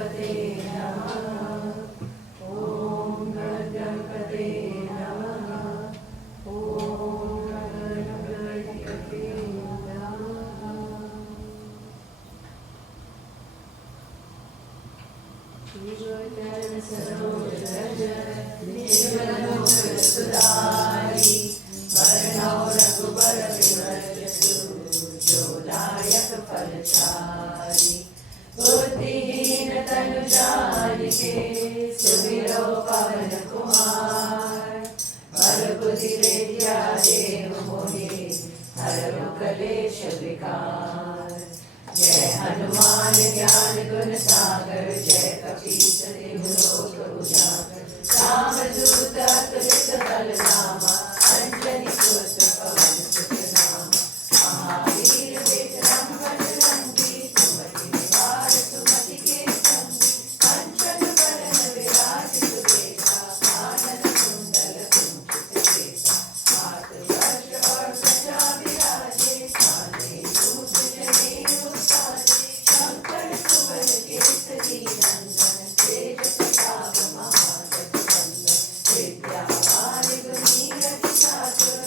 गणपते नमः। ॐ गणपते नमः। ॐ गणपते नमः। श्रीगुरुचरण सरोज रज निर्मल सुधारी वरणो रघुबर विमल जो दायक फलचारी। बुद्धिहीन तनु जानिके सुमिरो पवन कुमार। बल बुद्धि विद्या देव मोहि हरहु कलेश विकार। जय हनुमान ज्ञान गुण सागर जय कपीस तिहु लोक उजागर। रामदूत अतुलित बल धामा अंजनी पुत्र पवन सुत नामा। महावीर विक्रम बजरंगी सुमति निवार सुमति के संगी। कंचन बरन विराज सुबेसा कानन कुंडल कुंचित केसा। हाथ वज्र और ध्वजा विराजे कांधे मूष जनेऊ साजे। शंकर सुवन केसरी नंदन तेज प्रताप महाजगवंदन। विद्यावान गुणी अति चातुर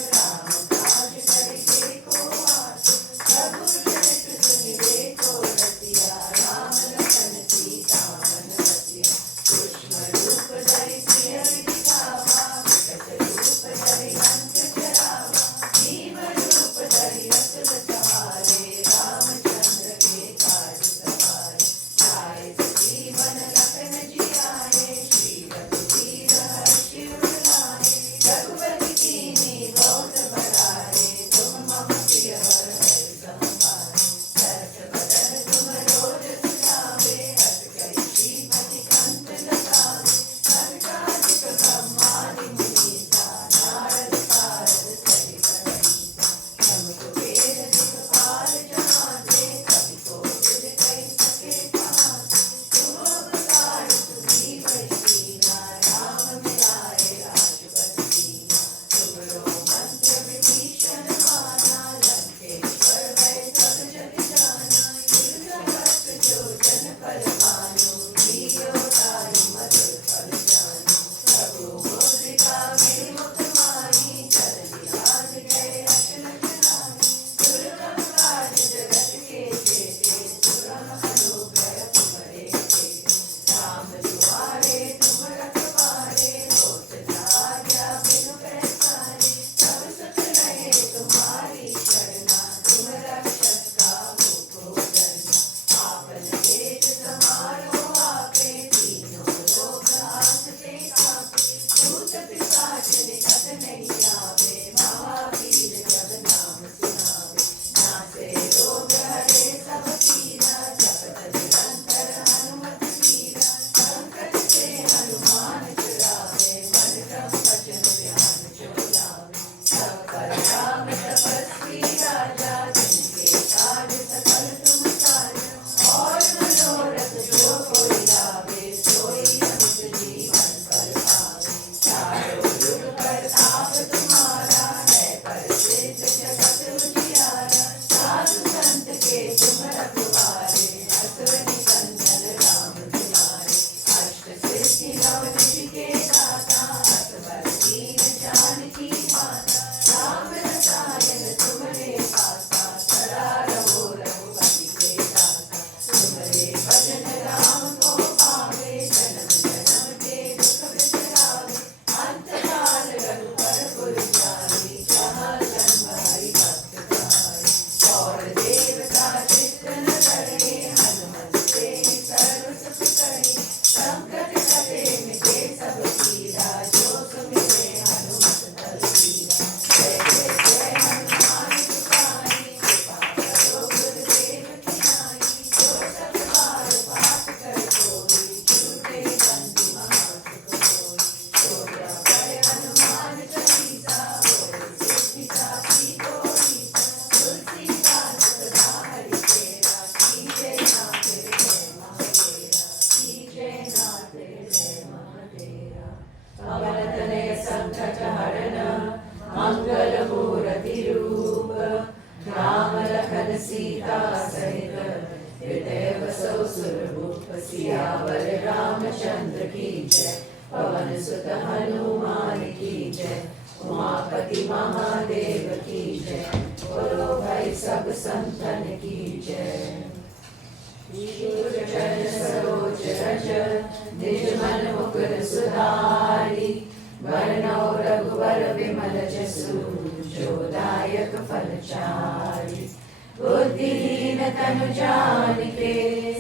सियावर रामचंद्र की जय। पवन सुत हनुमान की जय। उमापति महादेव की जय। बोलो भाई सब संतन की जय। गुरु चरण सरोज रज निज मन मुकुर सुधारी। वरनौ रघुवर विमल जसु जो दायक फलचारी। बुद्धिहीन तनु जानिके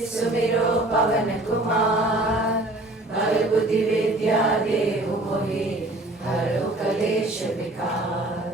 सुमिरो पवन कुमार। बल बुद्धि विद्या देहु मोहि हरौ कलेश विकार।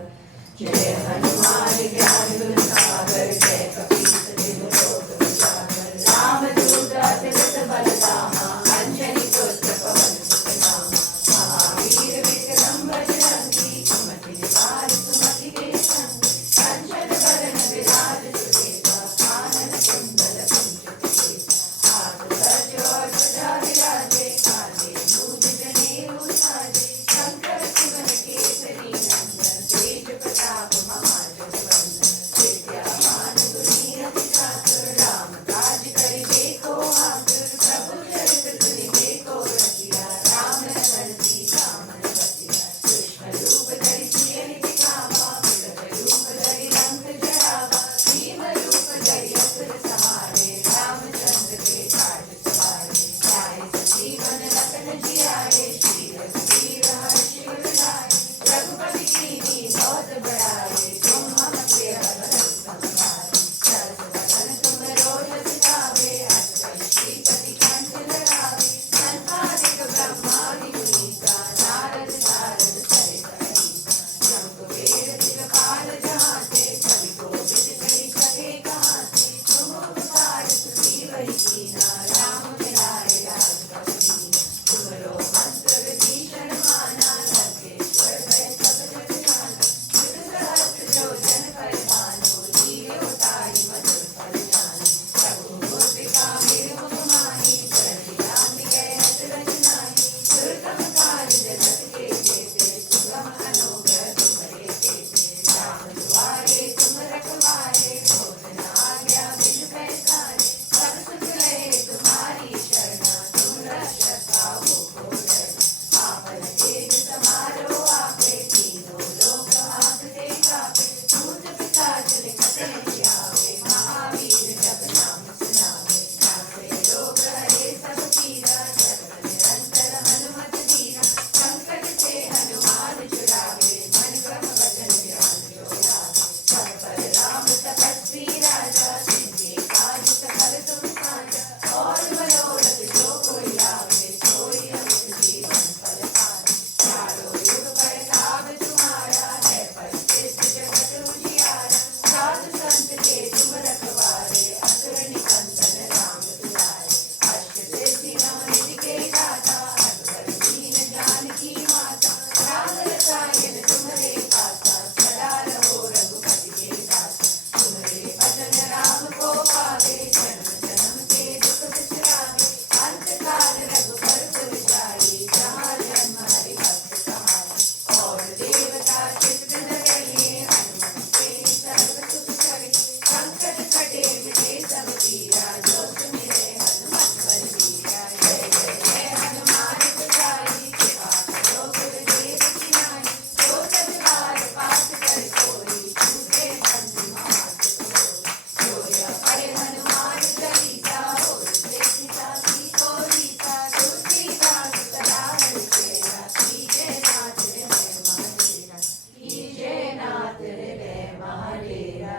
जय हनुमान ज्ञान गुण सागर जय कपीस तिहुँ लोक उजागर। रामदूत अतुलित बल धामा अंजनी पुत्र पवन सुत नामा। महावीर विक्रम बजरंगी सुमति निवार सुमति के संगी। कंचन बरन विराज सुबेसा कानन कुंडल कुंचित केसा। हाथ वज्र और ध्वजा विराजे कांधे मूज जनेऊ साजे। शंकर सुवन केसरी नंदन तेज प्रताप महाजगवंदन। विद्यावान गुणी अति चातुर राम काज करिबेको आतुर। प्रभु चरित्र सुनिबेको रसिया राम लखन सीता मन बसिया। कृष्ण रूप धरि सियहि दिखावा बिकट रूप धरि लंक जरावा। भीम रूप धरि असुर संहारे रामचंद्र के काज सवारे। लाए संजीवन लखन जियाए श्री रघुवीर हर्षि उर लाए। रघुपति कीन्ही बहुत बड़ाई तुम मम प्रिय भरत संभारे। सरस वदन तुम रोज गावे अष्टहि श्रीपति कंठ लगावे। संसारिक ब्रह्मादि मुनीसा नारद सारद सहित अहिसा। शंख वेद दिगपाल जहांते कवि कोविद कहि सके कहांते। तुम उपकार सुग्रीव कीन्हा राम मिलाए राजपद दीन्हा। तुमरो मंत्र विभीषण माना लंकेश्वर भय सब जग जाना। युध सहस्त्र जो जन पर भानु लील्यो ताहि मधुर फल जानु। रघुमूर्तिका मेरु माहि जरहि रामिकै हत रचनाहि। दुर्गम काज जगत के जेते सुगम अनुग्रह तुम्हरे तेते। राम दुआरे तुम रखवारे होत न आज्ञा बिनु पैसारे। सब सुख लहे तुम्हारी शरणा तुम रक्षक काहू को डरना। आपन तेज समारो आपे तीनों लोक हांकते कापे। भूत पिशाच निकट नहीं आवे महावीर जब नाम सुनावे। नासे रोग हरे सब पीरा जपत निरंतर हनुमत धीरा। संकट से हनुमान छुड़ावे मन क्रम वचन ध्यान जो लावे। सब पर राम तपस्वी राजा जिनके काज सकल तुम साजा। और मनोरथ जो कोई लावे सोई अमित जीवन फल पावे। चारों युग प्रताप तुम्हारा है प्रसिद्ध जगत उजियारा। साधु संत के तुम रखवारे असुर निकंदन राम दुलारे। अष्ट सिद्धि नव निधि के दाता हनुमत दीन जानकी माता। राम रसायन तुम्हारे पासा सदा रहो रघुपति के दासा। तुम्हारे भजन राम को पावे जन्म जन्म के दुख बिसरावे। अंत काल रघुबर पुर जाई जहाँ जन्म हरि भक्त कहाई। और देवता चित्त न रहिए हनुमत से सर्व सुख करे। संकट कटे मिटे सब पीरा जो सुमिरै हनुमत बलबीरा। जय जय जय हनुमान गोसाई कृपा करो गुरुदेव की नाई। जो सत बार पाठ कर कोई छूटे बंदी महासुख होई। जो यह पढ़े हनुमान चालीसा होय से सीता को रीता। तुलसीदास सदा हरिचेरा कीजे नाथ हृदय महाडेरा। कीजे नाथ हृदय महाडेरा।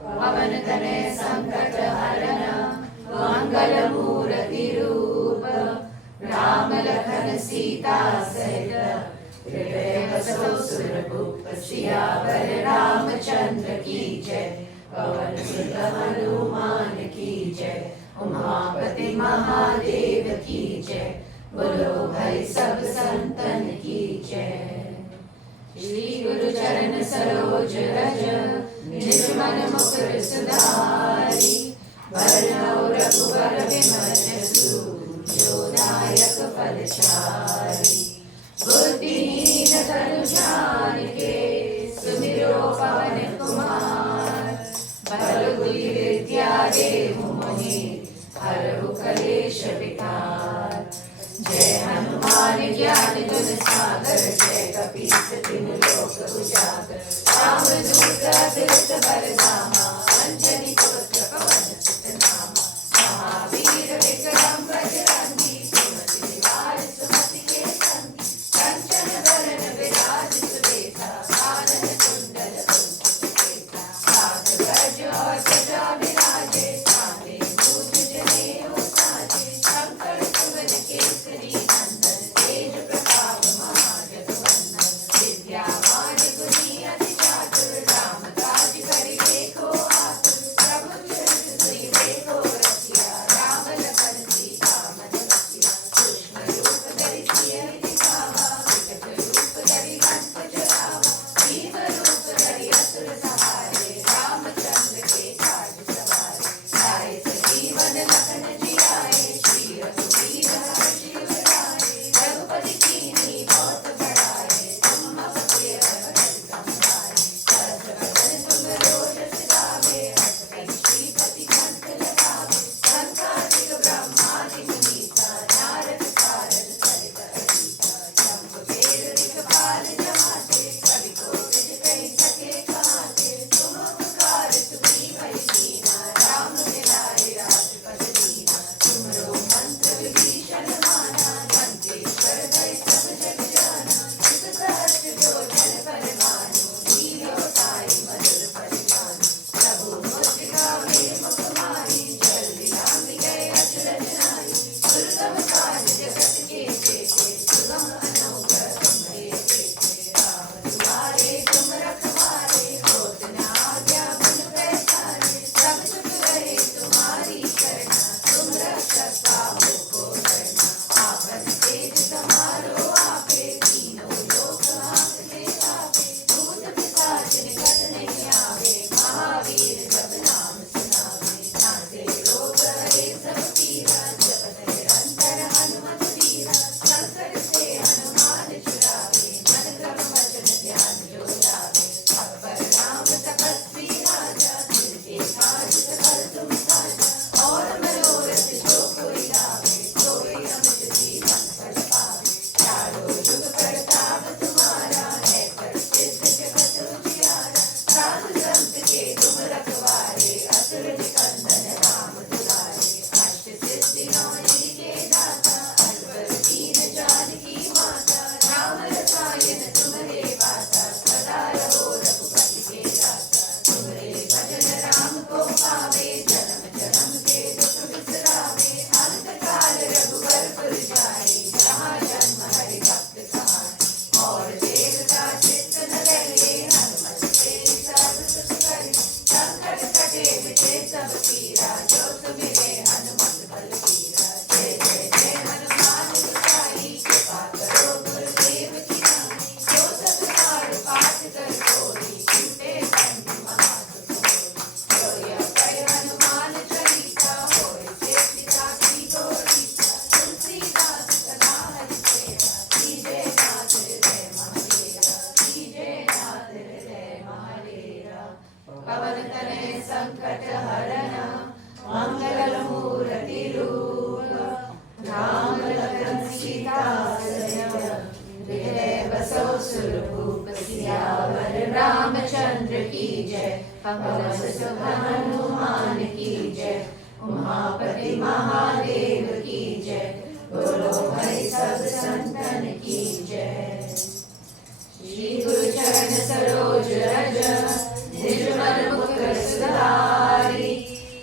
पवन तनय संकट हरन मंगल मूर्ति रूप। राम लखन सीता सहित हृदय बसो सुरभूप। सियावर रामचंद्र की जय। पवन सुत हनुमान की जय। उमापति महादेव की जय। बोलो भाई सब संतन की जय। श्री गुरु चरण सरोज रज निज मन मुकुर सुधारी। वरनौ रघुबर विमल जसु जो दायक फलचारी। बुद्धिहीन तनु जानिके सुमिरो पवन कुमार। बल बुद्धि विद्या देहु मोहि हरहु कलेश विकार। ज्ञान गुण सागर, जय कपीस तिनु लोक उजागर। रामदूत अतुलित बलधामा, अंजनी पुत्र पवन सुत नामा। महावीर विक्रम बजरंगी, सुमति निवार सुमति के संगी। कंचन बरन विराज सुबेसा, कानन कुंडल कुंचित केसा। हाथ गज और ध्वजा विराजे, कांधे मूंज जनेऊ साजे। शंकर सुवन केसरी नंदन, तेज प्रताप महाजगवंदन। विद्यावान गुणी अति चातुर, राम काज करिबे को आतुर। प्रभु चरित सुनिबे को रसिया, राम लखन सीता मन बसिया। सूक्ष्म रूप धरि सियहि दिखावा, विकट रूप धरि लंक जरावा। भीम रूप धरि असुर सहारे, रामचंद्र के काज सवारे। लाए सजीवन लखन जियाए, श्री रघुवीर हर्षि उर लाए। रघुपति कीन्ही बहुत बड़ाए, तुम मम प्रिय भरत समाए। सहस वदन तुम रोजस गावे, हस कहि श्रीपति कंठ लगावे। संकादिक ब्रह्मादिक नीसा, नारद सारद सहित अहिसा। शंख बेर दिखपाल जहाते, कवि कोविद कहि सके कहाते। तुम उपकार सुग्रीव ही कीना, राम मिलाए राजपद दीना। तुमरो मंत्र विभीषण माना, लंकेश्वर भय सब जग जाना। जुग सहस्र जो जन पर भानु, लील्यो ताहि मधुर फल जानु। प्रभु मुद्रिका मेल मुख माहि, जल्दी लांघ गए अचरज नाहि। दुर्गम काज जगत के जेते, सुगम अनुग्रह तुम्हरे तेते। राम दुआरे तुम रखवारे, होत न आज्ञा बिनु पैसारे। सब सुख रहे तुम्हारी शरणा, तुम रक्षक काहू को डरना। आपन तेज समारो आपे, तीनों लोक हांकते कांपे। भूत पिशाच निकट नहीं आवे, महावीर जब नाम सुनावे। नासे रोग हरे सब पीरा, जपत निरंतर हनुमत वीरा। संकट से हनुमान छुड़ावे, मन क्रम वचन ध्यान जो लावे। अकबर राम तपस्वी राजा, तिनके काज सकल तुम साजा। और मनोरथ जो कोई लावे, सोई अमित जीवन फल पावे। चारों जुग प्रताप तुम्हारा, है प्रसिद्ध जगत उजियारा। साधु संत के तुम रखवारे, असुर निकंदन राम दुलारे। अष्ट सिद्धि नौ निधि के दाता, अलवर दीन जानकी माता। राम रसायन तुम्हरे वासा, सदा रहो रघुपति के दासा। तुम्हरे भजन राम को पावे, जन्म जन्म के दुख बिसरावे। अंत काल रघुबर पुर जाए, जहाँ जन्म हरि भक्त कहाए। और देवता चित्त न लगे, हनुमत से सर्व सुख करे। संकट कटे मिटे सब पीरा, जो सुमिरे हनुमत बल बीरा। जय जय जय हनुमान गोसाई, कृपा करो गुरुदेव की नाई। जो सत बार पाठ कर कोई, छूटे बंधु महासुख होई। जोया पढ़े हनुमान चालीसा, होय सेविता की गौरीसा। तुलसीदास सदा हरिचेरा, कीजे नाथ हृदय महाडेरा। कीजे नाथ हृदय महाडेरा। पवन तनय संकट हरन, मंगल मूर्ति रूप। राम लखन सीता सहित, हृदय बसो सुरभूप। सियावर रामचंद्र की जय, पवन सुत हनुमान की जय। उमापति महादेव की जय, बोलो भाई सब संतन की जय। श्री गुरु चरण सरोज रज, निज मन मुकुर सुधारी।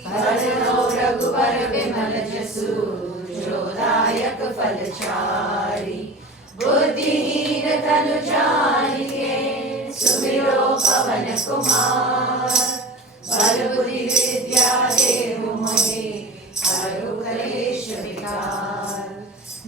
भजनो रघुबर विमल जसु, जो दायक फल चारि। बुद्धिहीन तनु जानिके, सुमिरो पवन कुमार। बल बुद्धि विद्या देहु मोहि, हरहु कलेश विकार।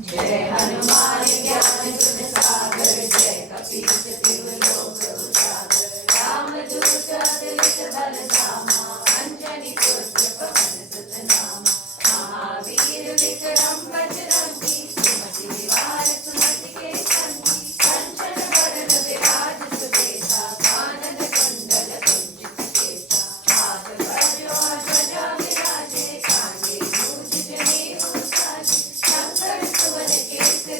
जय हनुमान ज्ञान गुण सागर, जय कपीस तिहु लोक उजागर। रामदूत अतुलित बलधामा, अंजनी पुत्र पवन सुत नामा। महावीर विक्रम बजरंगी, सुमति निवार सुमति के संगी। कंचन बरन विराज सुबेसा, कानन कुंडल कुंचित केसा। हाथ गज और ध्वजा विराजे, कांधे मूंज जनेऊ साजे। शंकर सुवन केसरी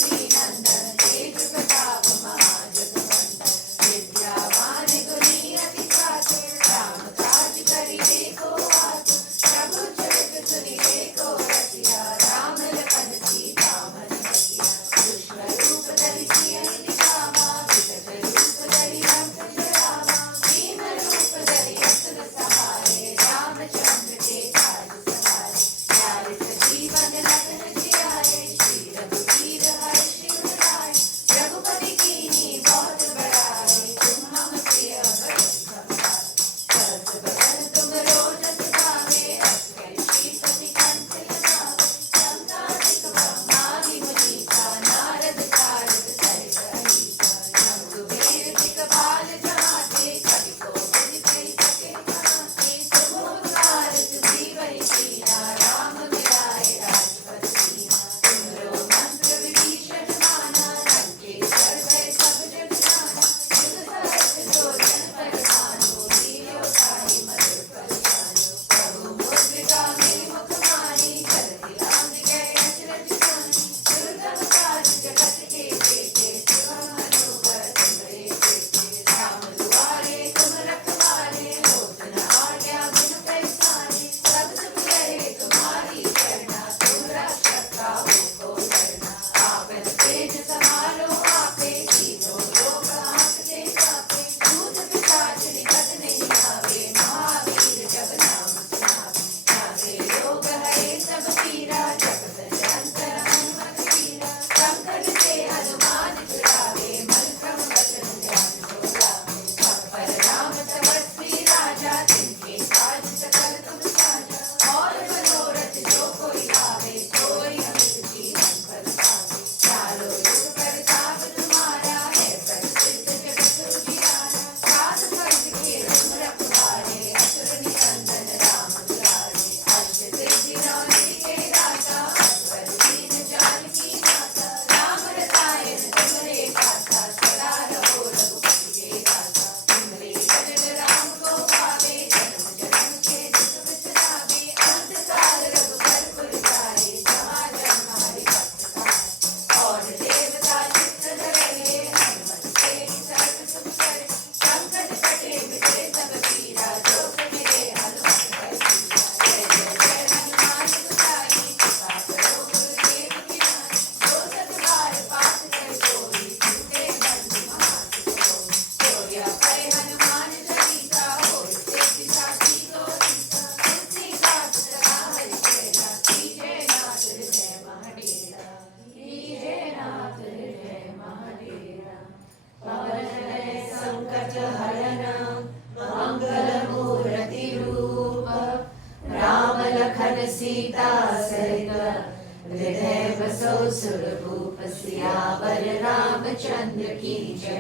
सुरभूप सियावर रामचंद्र की जय।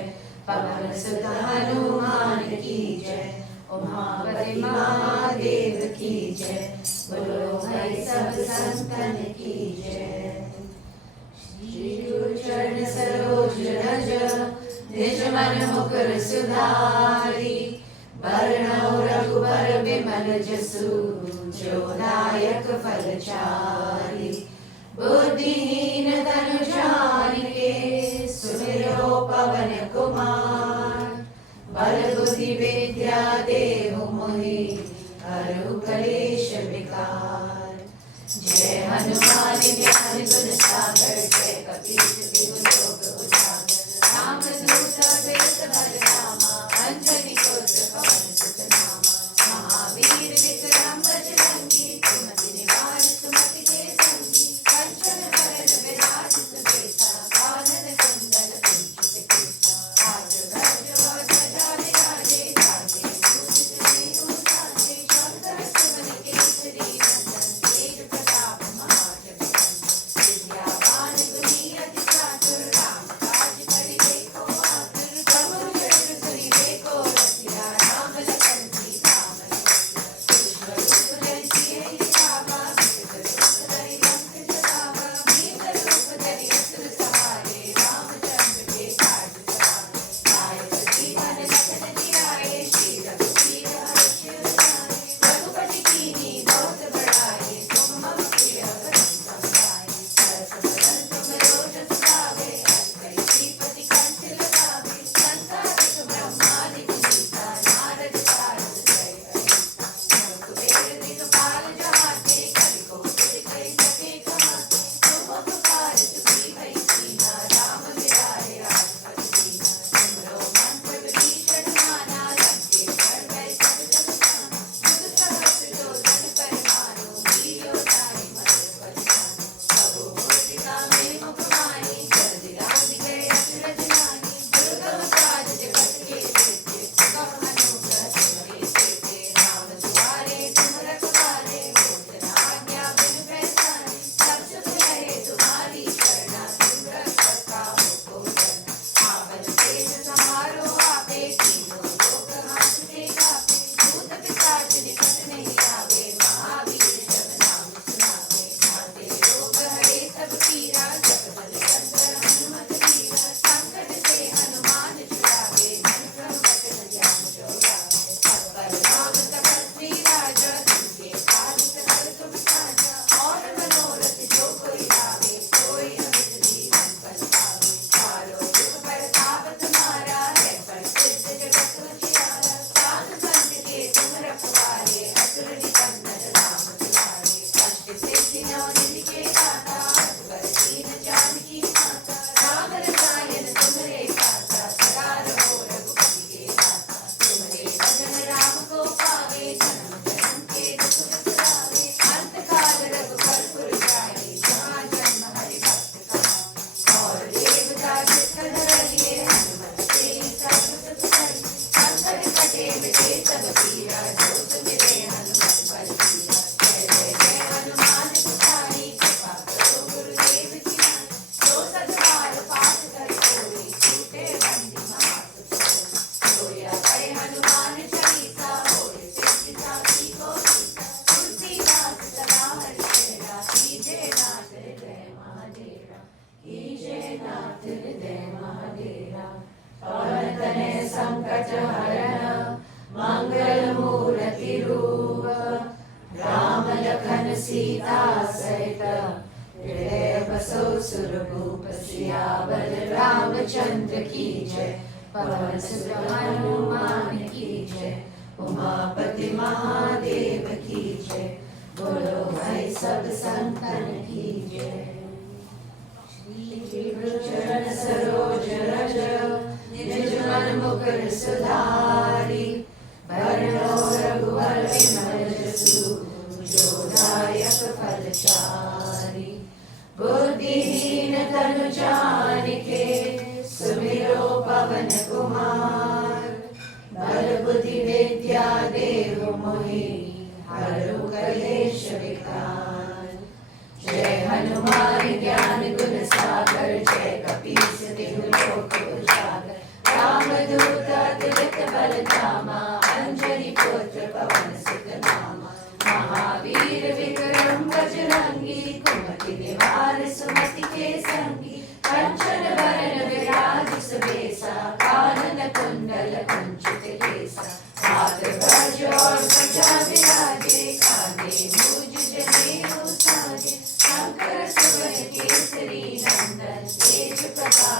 पवन सुत हनुमान की जय। उमापति महादेव की जय। बोलो भाई सब संतन की जय। श्री गुरु चरण सरोज रज निज मन मुकुर सुधारी। वरणो रघुबर विमल जसु जो दायक फलचारी। बुद्धिहीन तनु जानिके सुमिरो पवन कुमार। बल बुद्धि विद्या देहु मोहि हरहु कलेश विकार। जय हनुमान ज्ञान गुण सागर जय कपीस तिहु लोक उजागर। राम दूत अगणित बल धामा अंजनी पुत्र पवन सुत नामा। महावीर विक्रम बजरंगी सुमति निवार सुमति के संगी। कंचन बरन विराज सुबेसा कानन कुंडल कुंचित केसा। हाथ वज्र और ध्वजा विराजे कांधे भूषित रेणु साजे। शंकर सुमन केसरी नंदन तेज प्रताप महाजगवंदन। विद्यावान गुणी अति चातुर राम काज करिबे को आतुर। प्रभु चरण करिबे को रसिया राम लखन सीता मन बसिया। सूक्ष्म रूप धरि सियहि दिखावा विकट रूप धरि लंक जरावा। भीम रूप धरि असुर सहारे रामचंद्र के काज सवारे। नायक जीवन लखन जियाए श्री रघुवीर हर्ष उजाए। रघुपति कीन्ही बहुत बड़ाई तुम मम प्रिय भरत समाए। रस बदन तुम रोजस गावे अस कहि श्रीपति कंठ लगावे। संसारिक ब्रह्मादिक नीता नारद सारद जय कहीता। कुबेर दिगपाल जहाते कवि कोकिल कहि सके कहाते। तुम उपकार सुग्रीव भई कीन्हा राम मिलाए राजपद दीन्हा। तुमरो मंत्र विभीषण माना लंकेश्वर भय सब जग जाना। जुग सहस्र योजन पर भानु लील्यो ताहि मधुर फल जानु। प्रभु मुद्रिका में मुख माहि जल्दी राम गए अचरज नाहि। दुर्गम काज जगत के जेते सुगम अनुग्रह तुम्हारे तेते। राम दुआरे तुम रखवारे होत न आज्ञा बिनु पैसारे। सब सुख लहे तुम्हारी शरणा तुम रक्षक काहू को डरना। आपन तेज समारो आपे तीनों लोक हांकते कापे। भूत पिशाच निकट नहीं आवे महावीर जब नाम सुनावे। नाते रोग हरे सब पीरा जपत निरंतर हनुमत वीरा। संकट से हनुमान छुड़ावे मन क्रम वचन ध्यान जो लावे। सत्पर नाम तपस्वी राजा तुमके काज सकल तुम साजा। और मनोरथ जो कोई लावे कोई अमित जीवन फल पावे। चारों युग प्रताप तुम्हारा है प्रसिद्ध जगत उजियारा। साधु संत के तुम रखवारे असुर निकंदन राम दुलारे। अष्ट सिद्धि नौ निधि के दाता असवर दीन जानकी माता। राम रसायन तुम्हारे दाता सदा रहो रघुपति के दाता। तुम्हारे भजन राम को पावे जन्म जन्म के दुख बिसरावे। अंत काल रघुबर पुर जाए जहाँ जन्म हरि भक्त कहाए। और देवता चित्त धरिए हनुमत से सर्व सुख करिए। संकट कटे मिटे सब पीरा जो सुमिरे हनुमत बल बीरा। जय जय जय हनुमान तुमारी कृपा करो गुरुदेव की नाई। जो सतबार पाठ कर कोई छूटे बंदी महासुख होई। सोया पढ़े हनुमान चालीसा होए सिद्धि साखी को सीसा। तुलसीदास सदा हरिचेरा कीजे नाथ हृदय महाडेरा। कीजे नाथ हृदय महाडेरा। पवन तनय संकट हरण मंगल मूर्ति रूप। राम लखन सीता सहित हृदय बसो सुरभूप सियावर रामचंद्र की जय। पवन सुत हनुमान की जय। उमापति महादेव की जय। बोलो भाई सब संतन की जय। श्री गुरु चरण सरोज रज निज मन मुकुर सुधारी। वरणो रघुवर विमल जसु जो दायक फलचारी। बुद्धिहीन तनु जानिके सुमिरो पवन कुमार। बल बुद्धि विद्या देहु मोहि हरहु कलेश विकार। जय हनुमान ज्ञान गुण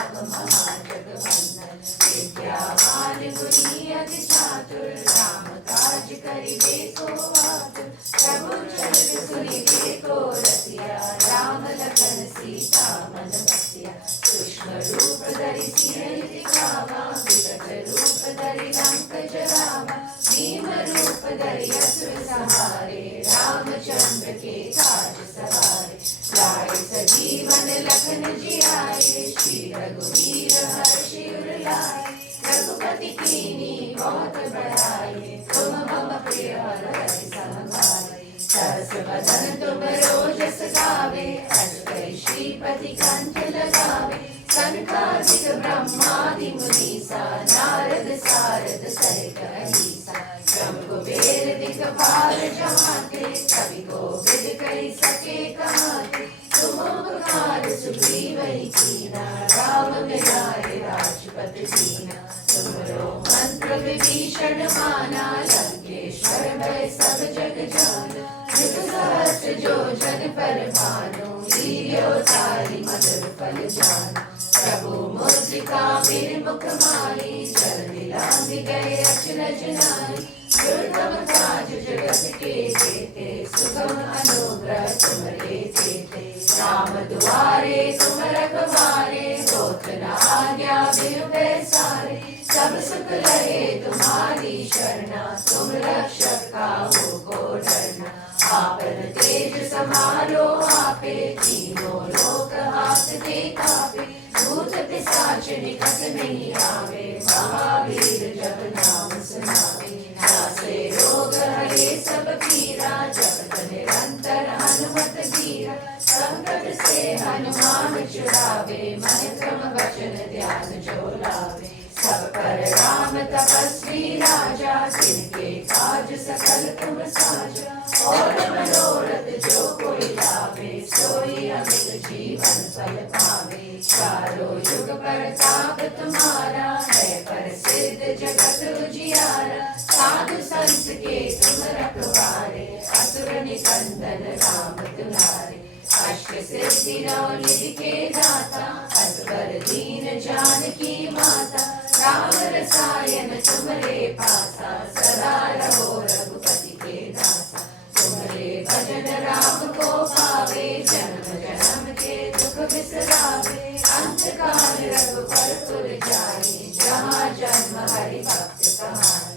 प्रताप महाजगवंदन। विद्यावान गुणी अति चातुर, राम काज करिबे को आतुर। प्रभु चरित सुनिबे को रसिया, राम लखन सीता मन बसिया। सूक्ष्म रूप धरि सियहि दिखावा, विकट रूप धरि लंक जरावा। भीम रूप धरि असुर संहारे, रामचंद्र के काज सवारे। लाए सजीवन लखन जियाए, श्री रघुवीर हर्षि उर लाए। रघुपति कीन्ही बहुत बड़ाई, तुम मम प्रिय भरत सम भाई। सरस वदन तुम रोजस गावे, अस कहि श्रीपति कंठ लगावे। सनकादिक ब्रह्मादि मुनीसा, नारद सारद सहित अहीसा। ब्रह्म कुबेर दिखपाल जहाते, कवि कोविद कहि सके कहाते। तुम उपकार सुग्रीवहि कीना, राम मिलाए राजपद दीना। तुमरो मंत्र विभीषण माना, लंकेश्वर भय सब जग जाना। जुग सहस्र जो जन पर भानु, लील्योताहि मधुर फल जानु। प्रभु मुद्रिका मेरे मुख माही, जल्दी लांघ गए अचरज नाहि। दुर्गम काज जगत के जेते, सुगम अनुग्रह तुम्हारे तेते। राम दुआरे तुम रखवारे, होत न आज्ञा बिनु पैसारे। सब सुख लहे तुम्हारी शरणा, तुम रक्षक काहू को डरना। आपन तेज समारो आपे, तीनों लोक हाथ दे कापे। भूत पिशाच निकट नहीं आवे, महावीर जब नाम सुनावे। नासे रोग हरे सब पीरा, जपत निरंतर हनुमत धीरा। संकट से हनुमान छुड़ावे, मन क्रम वचन ध्यान जो लावे। सब पर राम तपस्वी राजा, तिनके काज सकल तुम साजा। और मनोरथ जो कोई लावे, सोई अमित जीवन फल पावे। चारों युग प्रताप तुम्हारा, है प्रसिद्ध जगत उजियारा। साधु संत के तुम रखवारे, असुर निकंदन राम तुम्हारे। अष्ट सिद्धि नौ निधि के दाता, असबर दीन जानकी माता। राम रसायन तुम्हारे पासा, सदा रहो रघुपति के दासा। तुम्हारे भजन राम को पावे, जन्म जन्म के दुख बिसरावे। अंत काल रघुपरपुर जाई, जहाँ जन्म हरि भक्त कहाई।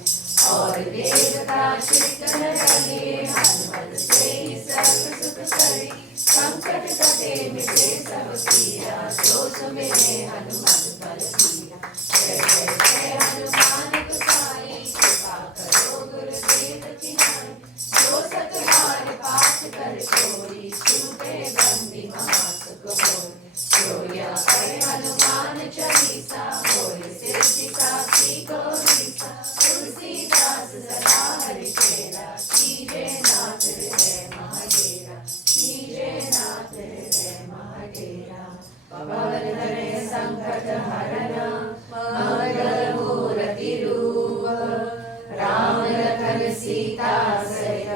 और देवता चित्तन रहिए, हनुमत से ही सर्व सुख करे। संकट कटे मिटे सब पीरा, जो सुमिरे हनुमत बल बीरा। जय जय जय हनुमान गोसाई, कृपा करो गुरुदेव की नाई। जो सत बार पाठ कर चोरी, छूटे बंदी महासुख होय। जो या करे हनुमान चालीसा, होय सिद्धि साखी गौरीसा। तुलसीदास सदा हरिचेरा, कीजे नाथ हृदय महाडेरा। कीजे नाथ हृदय महाडेरा। पवन तनय संकट हरना, मंगल मूर्ति रूप। राम लखन सीता सहित,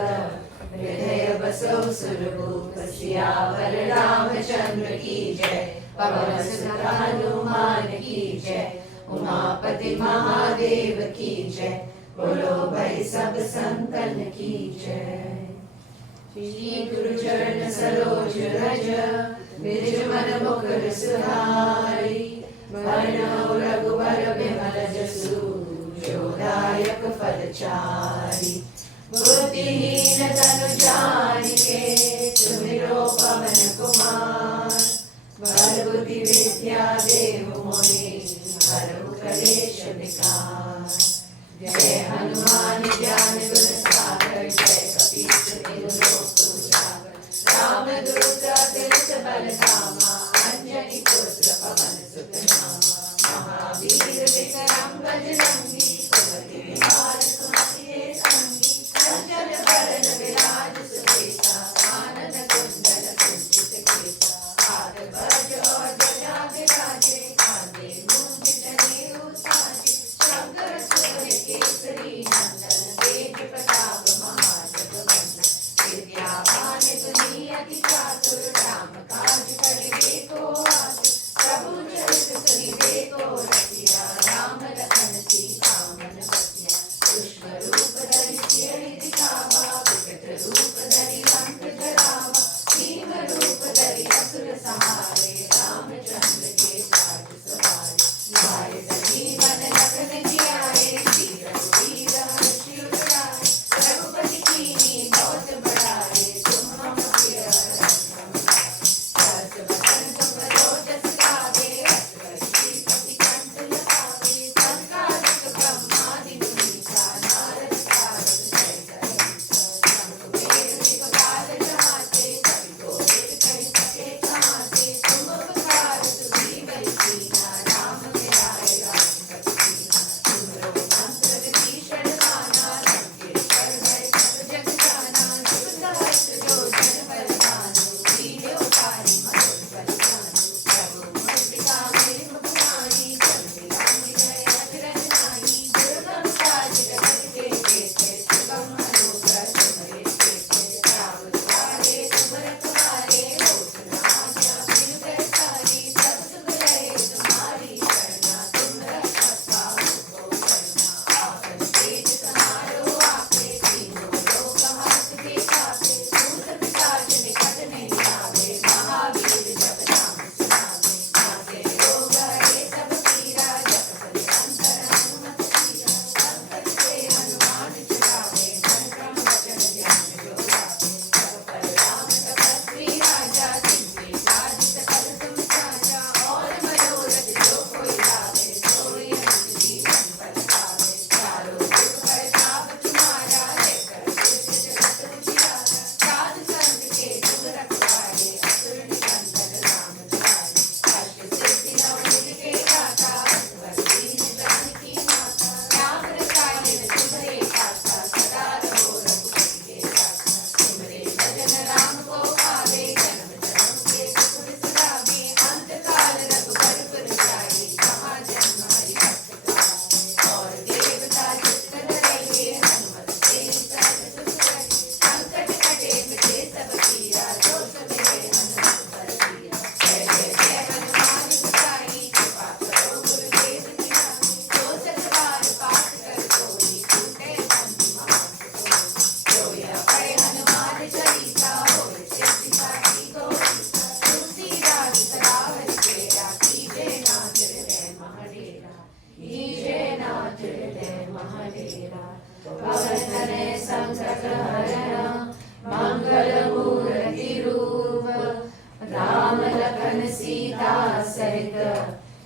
हृदय बसो सुरभूप। सियावर रामचंद्र की जय, पवन सुत हनुमान की जय। उमापति महादेव की जय, बोलो भाई सब संतन की जय। श्री गुरु चरण सरोज रज, निज मन मुकुर सुधारी। वरनौ रघुवर बिमल जसु, जो दायक फल चारि। बुद्धिहीन तनु जानिके, सुमिरो पवन कुमार। बल बुद्धि विद्या देहु मोहि, हरहु कलेश विकार। जय हनुमान ज्ञान गुण सागर, जय कपीस तिहु लोक उजागर। राम दूत अतुलित बल धामा, अंजनी पुत्र पवन सुत नामा। महावीर विक्रम बजरंगी, सुमति विहार सुमति संगी। कंचन बरन विराज सुबेसा, कानन कुंडल कुंचित केसा। हाथ वज्र और ध्वजा विराजे, कांधे मूंज जनेऊ साजे। शंकर सुवन केसरी नंदन, तेज प्रताप महाजगवंदन। विद्यावान गुणी अति चातुर, राम काज करिबे को आतुर। प्रभु चरित सुनि सहित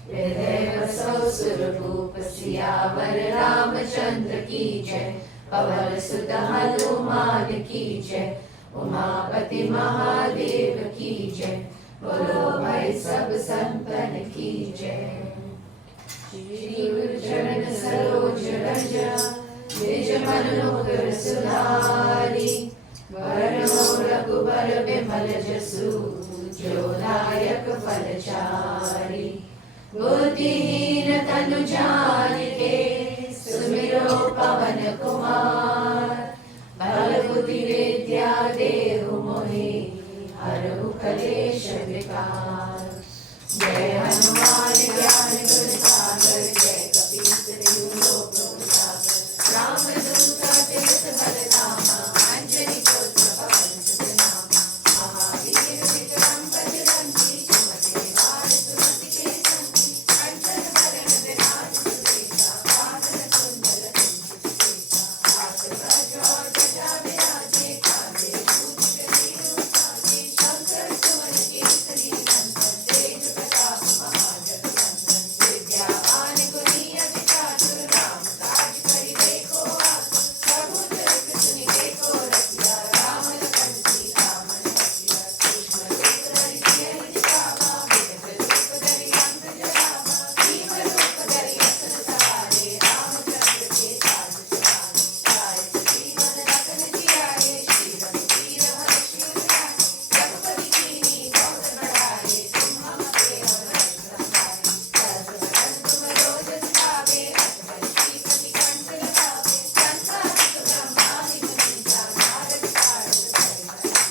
हृदय बसो सुरभूप सियावर रामचंद्र की जय। पवन सुत हनुमान की जय। उमापति महादेव की जय। बोलो भाई सब संतन की जय। श्री गुरु चरण सरोज रज निज मन मुकुर सुधारी। वरनो रघुबर विमल जसु जो दायक फलचारी। बुद्धिहीन तनु जानिके सुमिरो पवन कुमार। बल बुद्धि विद्या देहु मोहि हरहु कलेश विकार। जय हनुमान ज्ञान गुण सागर जय कपीस तिहु लोक उजागर। रामदूत अतुलित बल धामा अंजनी पुत्र पवन सुत नामा। महावीर विक्रम बजरंगी सुमति निवार सुमति के संगी। कंचन बरन विराज सुबेसा कानन कुंडल कुंचित केसा। हाथ वज्र ध्वजा विराजे कांधे मूष शरीर साजे। शंकर सुवन केसरी नंदन तेज प्रताप महाजगवंदन। विद्यावान गुणी अति चातुर राम काज करिबेको आतुर। प्रभु चरित सुनिबेको रसिया राम लखन सीता मन बसिया। सूक्ष्म रूप धरि सियहि दिखावा विकट रूप धरि लंक जरावा। भीम रूप धरि असुर सहारे रामचंद्र के काज सवारे। लाए जीवन रतन जियाए श्री रघुवीर हर्ष उर लाए। रघुपति कीन्ही बहुत बड़ाई तुम हम पे अवसर संभारे। सहस बदन तुम रोजस गावे अष्टभुज श्रीपति कंठ लगावे। संसारिक ब्रह्मादि मुनीसा नारद सारद सहित अहिसा।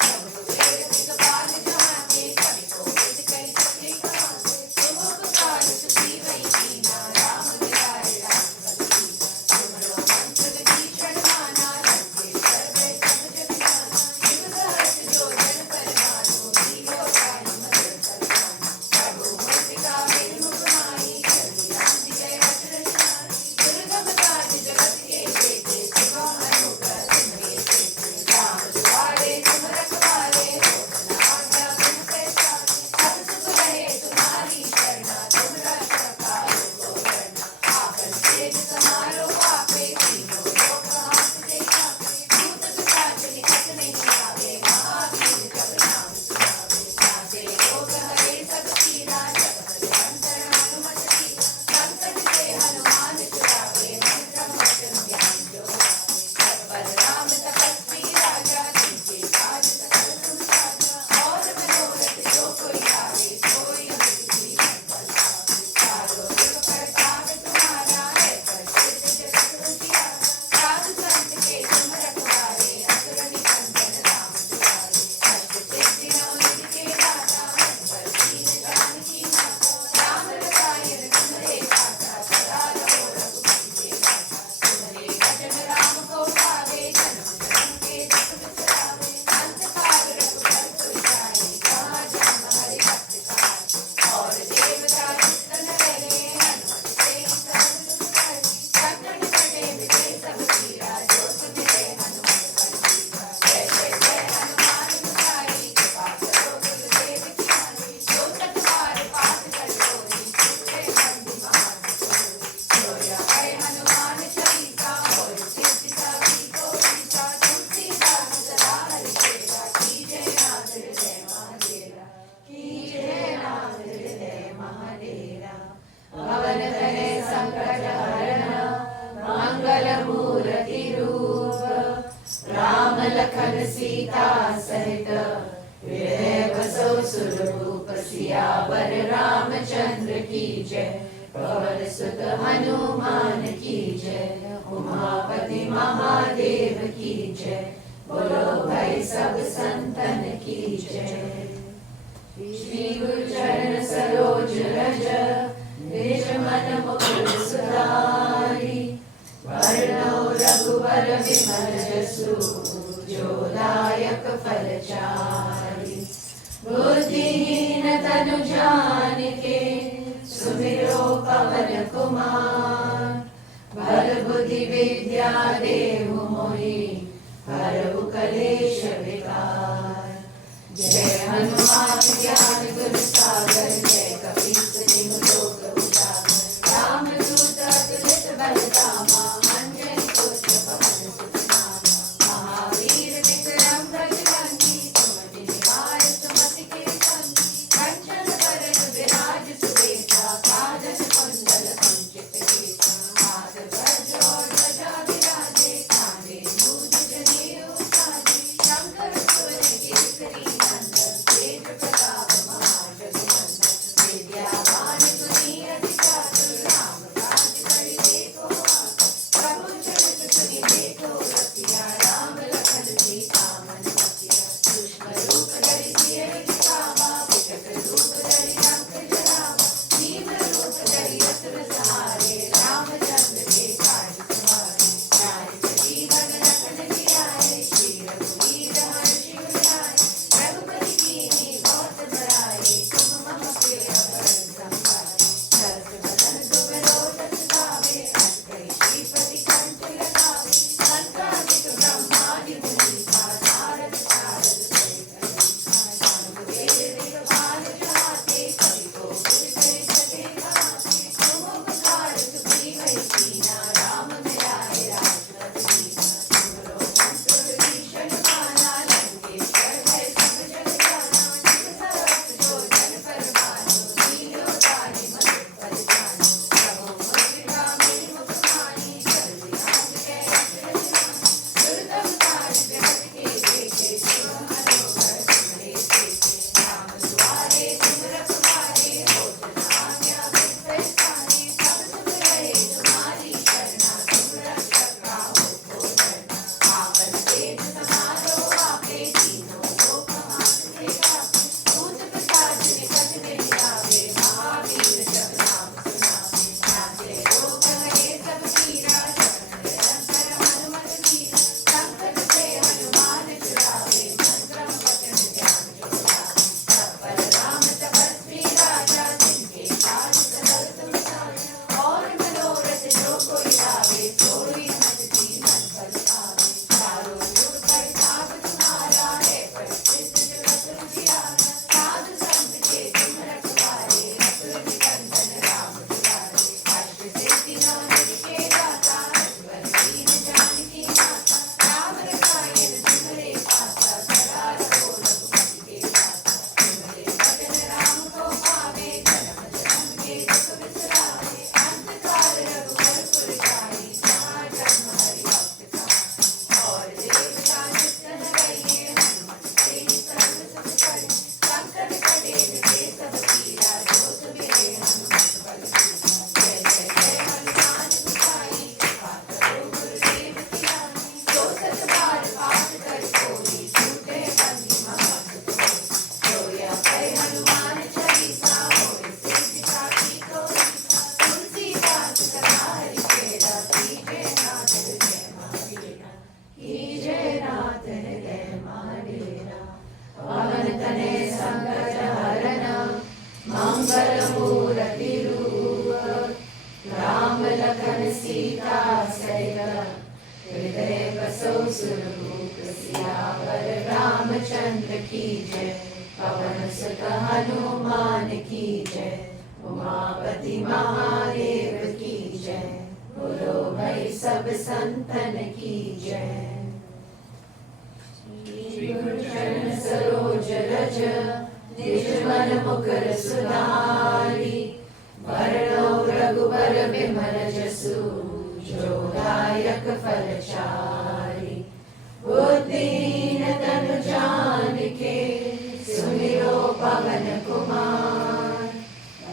प्रभु वेद दिगपाल जहाते कवि कोविद कहि सके कहाते। तुम उपकार सुग्रीवहि कीन्हा राम मिलाए राजपद दीन्हा। तुमरो मंत्र विभीषण माना लंकेश्वर भय सब जग जाना। युग सहस्र जो जन पर भानु लील्यो ताहि मधुर फल जानु। प्रभु मुद्रिका मेहि मुख माहि जल्दी राम विजय अचरज नाहि। दुर्गम काज जगत के जेते सुगम अनुग्रह तुम्हरे तेते। राम दुआरे तुम रखवारे होत न आज्ञा बिनु पैसारे। सब सुख रहे तुम्हारी शरणा तुम रक्षक काहू को डरना। आपन तेज समारो आपे तीनों लोक हाथ दे कापे। भूत पिशाच निकट नहीं आवे महावीर जब नाम सुनावे। नासे रोग हरे सब पीरा जपत निरंतर हनुमत वीरा। संकट से हनुमान छुड़ावे मन क्रम वचन ध्यान जो लावे। तत्पर राम तपस्वी राजा जिनके काज सकल तुम साजा। और मनोरथ जो कोई लावे सोई अमित जीवन फल पावे। चारों जुग प्रताप तुम्हारा है प्रसिद्ध जगत उजियारा। साधु संत के तुम रखवारे असुर निकंदन राम दुआरे। अष्ट सिद्धि नव निधि के दाता पर दीन जानकी माता। राम रसायन तुम्हारे दाता सदा रहो रघुपति के दाता। तुम्हारे भजन राम को पावे जन्म जन्म के दुख बिसरावे। अंत काल रघुबर पुर जाई जहाँ जन्म हरि भक्त कहाई। और देवता चित्तन रहे हनुमत से सर्व सुख करे। संकट कटे मिटे सब पीरा जो सुमिरे हनुमत बलबीरा। जय जय जय हनुमान गोसाई कृपा करो गुरुदेव की नाई। जो सत बार पाठ कर कोई छूटे बंदी महासुर। सोया है हनुमान चालीसा और सिद्धि साखी को पीसा। तुलसीदास सदा हरिचेरा कीजय नाथ हृदय महाडेरा। कीजय नाथ हृदय महाडेरा। पवन तनय संकट हरण मंगल मूर्ति रूप। राम लखन सीता सहित हृदय बसो सुरभूप सियावर रामचंद्र की जय। पवन सुत हनुमान की जय। उमापति महादेव की जय। बोलो भाई सब संतन की जय। श्री गुरु चरण सरोज रज निज मन मुकुर सुधारी। वरनो रघुबर विमल जसु जो दायक फलचारी। बुद्धिहीन तनु जानिके सुमिरो पवन कुमार। बल बुद्धि विद्या देहु मोहि हरहु कलेश विकार। जय हनुमान ज्ञान गुण सागर जय मूर्ति रूप राम लखन सीता सहित हृदय बसो सुरभूप सियावर रामचंद्र की जय। पवन सुत हनुमान की जय। उमापति महादेव की जय। बोलो भाई सब संतन की जय। श्री गुरु चरण सरोज रज निज मन मुकुर सुधारी। वरणो रघुबर विमल जसु जो दायक फलचारी। बुद्धिहीन तनु जानिके सुमिरो पवन कुमार।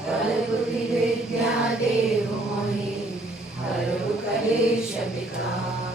बल बुद्धि विद्या देहु मोहि हरहु कलेश विकार।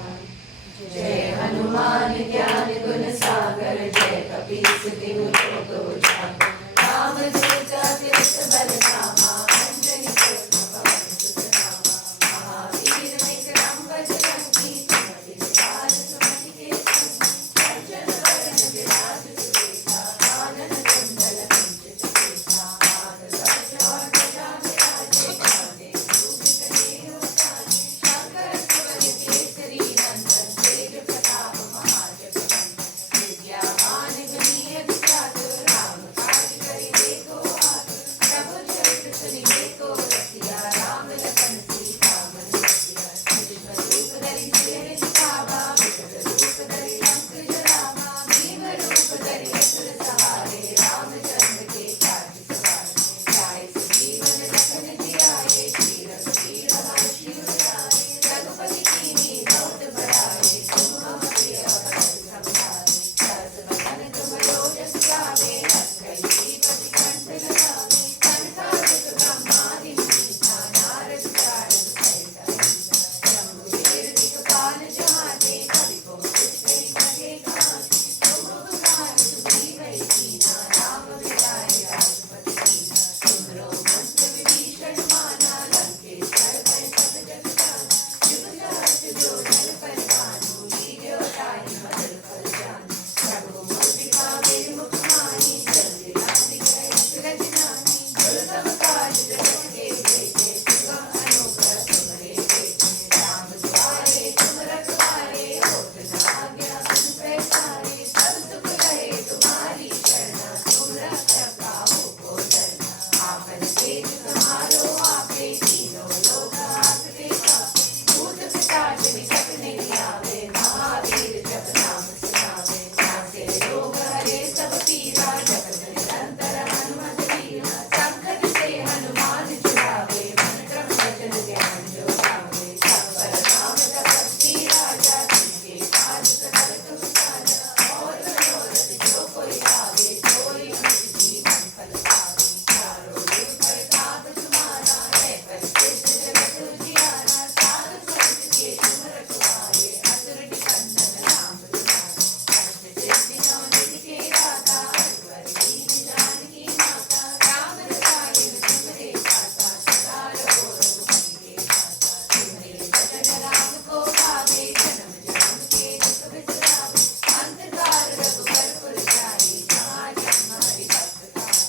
जय हनुमान ज्ञान गुण सागर जय कपीस तिहु लोक उजागर। राम दूत अतिरथ बल धामा अंजनी पुत्र पवन सुत नामा। महावीर विक्रम बजरंगी सुमति निवार सुमति के संगी। अर्जुन वरण विराज सुबेसा कानन कुंडल कुंचित केसा। हाथ कवच और ध्वजा विराजे कांधे मूष गदेह उठाये। शंकर सुवन केसरी नंदन तेज प्रताप महाजगवंदन। विद्यावान गुणी चातुर राम काज करिबे को आतुर। प्रभु चरित्र सुनिबे को रसिया राम लखन सीता मन बसिया। निज रूप धरि सिरहि दिखावा विकट रूप धरि लंक जरावा। भीम रूप धरि असुर सहारे रामचंद्र के काज सवारे। लाए संजीवन लखन जियाए श्री रघुवीर हर्षि उठाए। रघुपति कीन्ही बहुत बड़ाए तुम मम प्रिय भरत समारे। सहस बदन तुमरो जस गावे हस कहि पति कंठ लगावे। संसारिक ब्रह्मादि मुनीसा नारद सारद सहित अहिसा। शंभु वीर दिक्पाल जहाते कवि कोकिल कहि सके कहाते। तुम उपकार सुग्रीव कीन्हा राम मिलाए रघुपति दीन्हा। तुमरो मंत्र विभीषण माना लंकेश्वर भय सब जग जाना। जुग सहस्र जो जन पर भानु लील्यो ताहि मधुर फल जानु। रघुमूर्तिका मुख माहि जल्दी लांघि गए अचरज नाहि। दुर्गम काज जगत के जेते सुगम अनुग्रह तुम्हरे जेते। राम दुआरे तुम रखवारे होत न आज्ञा बिनु पैसारे। सब सुख लहे तुम्हारी शरणा तुम रक्षक काहू को डरना। आपन तेज समारो आपे तीनों लोक हांकते कांपे। भूत पिशाच निकट नहीं आवे महावीर जप नाम सुनावे। नासे रोग हरे सब पीरा जपत निरंतर हनुमत वीरा। संकट से हनुमान छुड़ावे मन क्रम वचन ध्यान जो लावे। सब पर राम तपस्वी राजा जिनके काज सकल तुम साजा। और मनोरथ जो कोई लावे सोई अमित जीवन फल पावे। चारों युग प्रताप तुम्हारा है परिसिद्ध जगत उजियारा। साधु संत के तुम रखवारे असुर निकंदन राम दुलारे। अष्ट सिद्धि नौ निधि के दाता रघुवर दीन जानकी माता। राम रसायन तुम्हारे दाता सदा रहो रघुपति के दाता। तुम्हारे भजन राम को भावे जन्म जन्म के दुख बिसरावे। अंत काल रघुबर पुर जाई जहाँ जन्म हरि भक्त कहाई।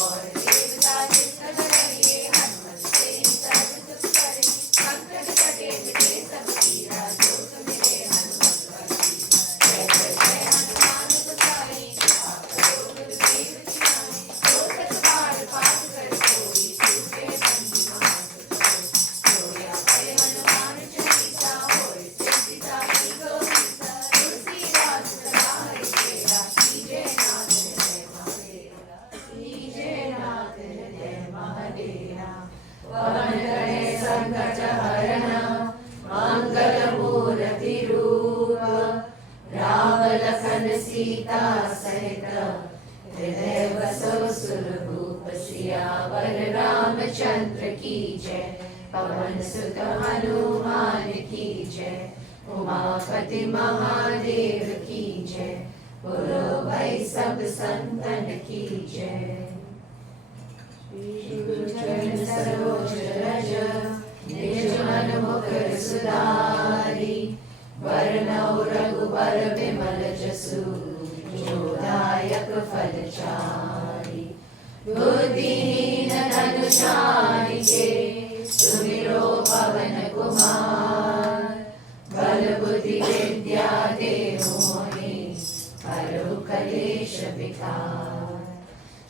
और देवता चित्त धरिये हनुमत से सर्व सुख करे। संकट कटे मिटे सब पीरा जो सुमिरे हनुमत बलबीरा। जय जय जय हनुमान गोसाई कृपा करो गुरुदेव की नाई। जो सत बार पाठ कर कोई छूटे बंदी महासुख होई। सोया भय हनुमान चालीसा होय सिद्धि साखी गौरीसा। तुलसीदास सदा हरिचेरा कीजय नाथ हृदय महाडेरा। कीजय नाथ हृदय महाडेरा। पवन तनय संकट हरण मंगल मूर्ति रूप। राम लखन सीता सहित हृदय बसो सुरभूप सियावर रामचंद्र की जय। पवन सुत हनुमान की जय। उमापति महादेव की जय। बोलो भाई सब संतन की जय। श्री गुरु चरण सरोज रज निज मन मुकुर सुधारी। वरणौ रघुबर विमल जसु जो दायक फलचारी। बुद्धिहीन तनु जानिके सुमिरो पवन कुमार। बल बुद्धि विद्या देहु मोहि हरहु कलेश विकार।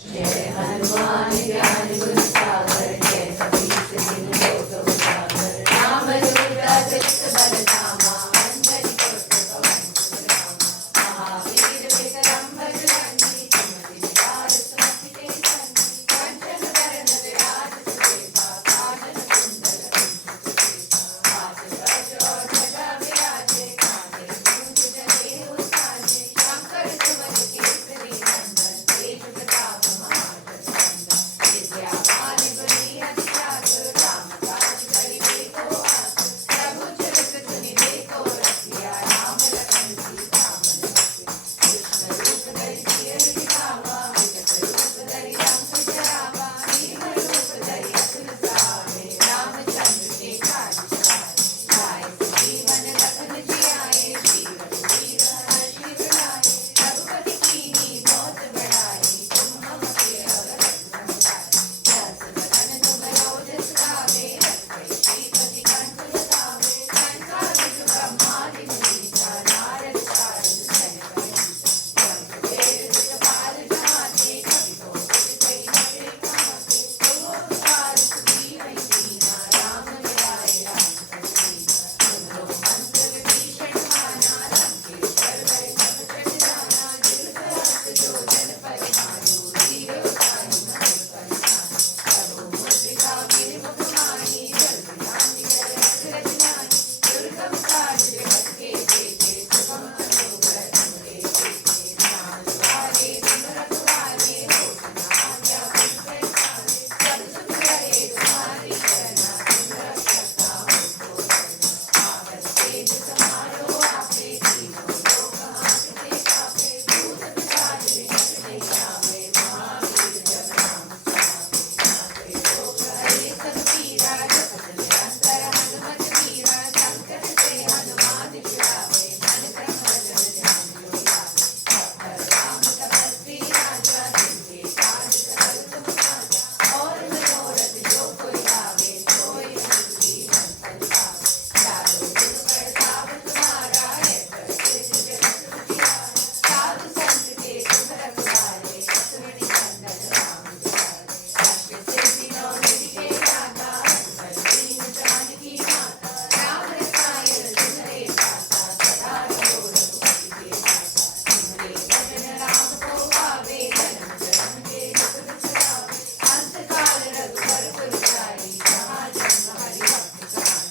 जय हनुमान ज्ञान गुण सागर जय कपीस तिहुँ लोक उजागर। रामदूत अतुलित बल धामा अंजनी पुत्र पवन सुत नामा। महावीर विक्रम बजरंगी कुमति निवार सुमति के संगी। कंचन बरन विराज सुबेसा कानन कुंडल कुंचित केसा। हाथ वज्र और ध्वजा विराजे कांधे मूंज जनेऊ साजे। शंकर सुवन केसरी नंदन तेज प्रताप महाजगवंदन। विद्यावान गुणी अति चातुर राम काज करिबे को आतुर। प्रभु चरित्र सुनिबे को रसिया राम लखन सीता मन बसिया। कृष्ण रूप धरि सियहि दिखावा विकट रूप धरि लंक जरावा। भीम रूप धरि असुर सहारे रामचंद्र के काज सवारे। लाए संजीवन लखन जियाए श्री रघुवीर हर्षि उर लाए। रघुपति कीन्ही बहुत बड़ाई तुम मम प्रिय भरत समाई। जस वदन तुम रोजस गावे रघुपति श्रीपति कंठ लगावे। संसारिक ब्रह्मादि मुनीसा नारद सारद सहित अहिसा। जम कुबेर दिखपाल जहाते कवि कोविद कहि सके कहाते। तुम उपकार सुग्रीव कीन्हा राम मिलाए रामपद दीन्हा। तुम मंत्र विभीषण माना लंकेश्वर भय सब जग जाना। जुग सहस्त्र जो जन पर भानु लील्यो ताहि मधुर फल जानु। प्रभु मुद्रिका मेलि मुख माहि जल्दी जानि करे अग्रज जानि। दुर्गम काज जगत के जेते सुगम अनुग्रह तुमरे तेते। नाम दुआरे तुम रखवारे होत न आज्ञा बिनु पैसारे। सब सुख करे तुम्हारी शरणा तुम रक्षक काहू को डरना। आपन तेज समारो आपे तीनों लोक हांकते कापे। भूत पिशाच निकट नहीं आवे महावीर जब नाम सुनावे। नासे रोग हरे सब पीरा जपत निरंतर हनुमत वीरा। संकट से हनुमान छुड़ावे मन क्रम वचन ध्यान जो लावे। सब राम तपस्वी राजा जिनके काज सकल तुम साजा। और मनोरथ जो कोई लावे सोई सुख जीवन फल पावे। चारों जुग प्रताप तुम्हारा है प्रसिद्ध जगत उजियारा। साधु संत के तुम रखवारे असुर निकंदन राम दुलारे। अष्ट सिद्धि नौ निधि के दाता हनुमत दीन जानकी माता। राम रसायन तुम्हारे दाता सदा रहो रघुपति के दाता। तुम्हारे भजन राम को पावे जन्म जन्म के दुख बिसरावे। अंत काल रघुबर पुर जाई जहाँ जन्म हरि भक्त कहाई।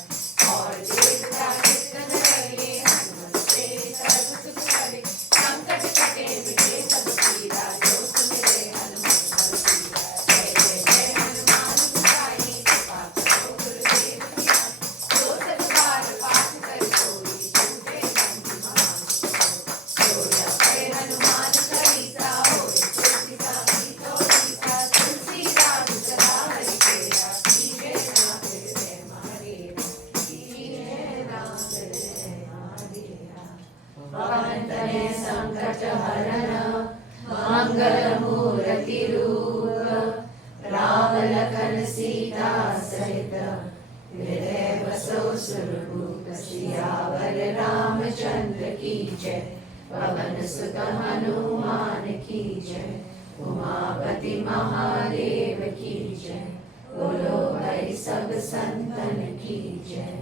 और देवता चित्तन रहे हनुमत से सर्व सुख करे। संकट कटे मिटे सब पीरा जो सुमिरे हनुमत बल बीरा। जय जय जय हनुमान गोसाई कृपा करो गुरुदेव की नाई। जो सत बार पाठ कर कोई छूटे बंदी महासुख। जोया पड़े हनुमान चालीसा होए तुलसीसा की तोड़ीसा। तुलसीदास सदा हरिचेरा कीजे नाथ हृदय महादेवा। कीजे नाथ हृदय महादेवा। पवन तनय संकट हरन मंगल मूर्ति रूप। राम लखन सीता सहित हृदय बसो सुरभूप। सियावर रामचंद्र की जय पवन सुत हनुमान की जय। उमापति महादेव की जय बोलो भाई सब संतन की जय।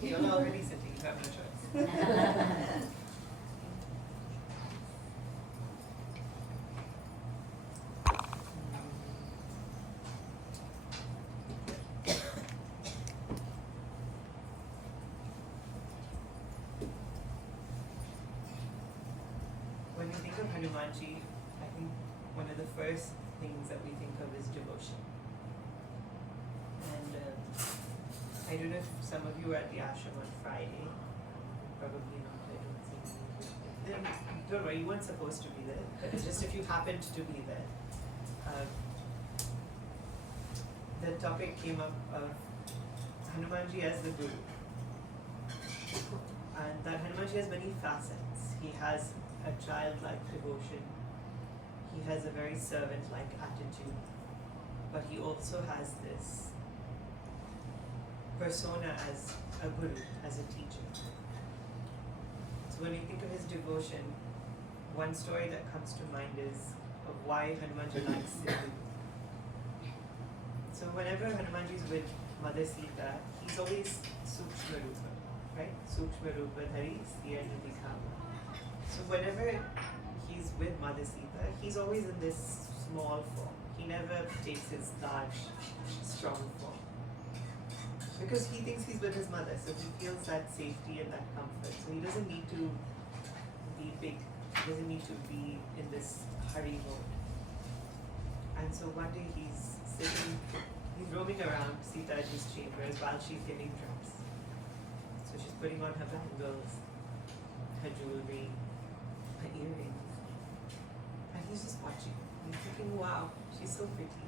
You're already sitting, you have no choice. When you think of Hanumanji, I think one of the first things things that we think of is devotion. And I don't know if some of you were at the ashram on Friday. Probably not, I don't think. Then, don't worry, you weren't supposed to be there. But it's just if you happened to be there. The topic came up of Hanumanji as the Guru. And that Hanumanji has many facets. He has a childlike devotion. He has a very servant-like attitude. But he also has this persona as a guru, as a teacher. So when we think of his devotion, one story that comes to mind is of why Hanumanji likes Sindhu. So whenever Hanumanji is with Mother Sita, he's always Sukshma Rupa, right? Sukshma Rupa Dhari Siya Nidikama. So whenever he's with Mother Sita, he's always in this small form. He never takes his large, strong form. Because he thinks he's with his mother, so he feels that safety and that comfort. So he doesn't need to be big, he doesn't need to be in this hurry mode. And so one day he's roaming around Sitaji's chambers while she's getting dressed. So she's putting on her bangles, her jewelry, her earrings. And he's just watching. He's thinking, wow, she's so pretty.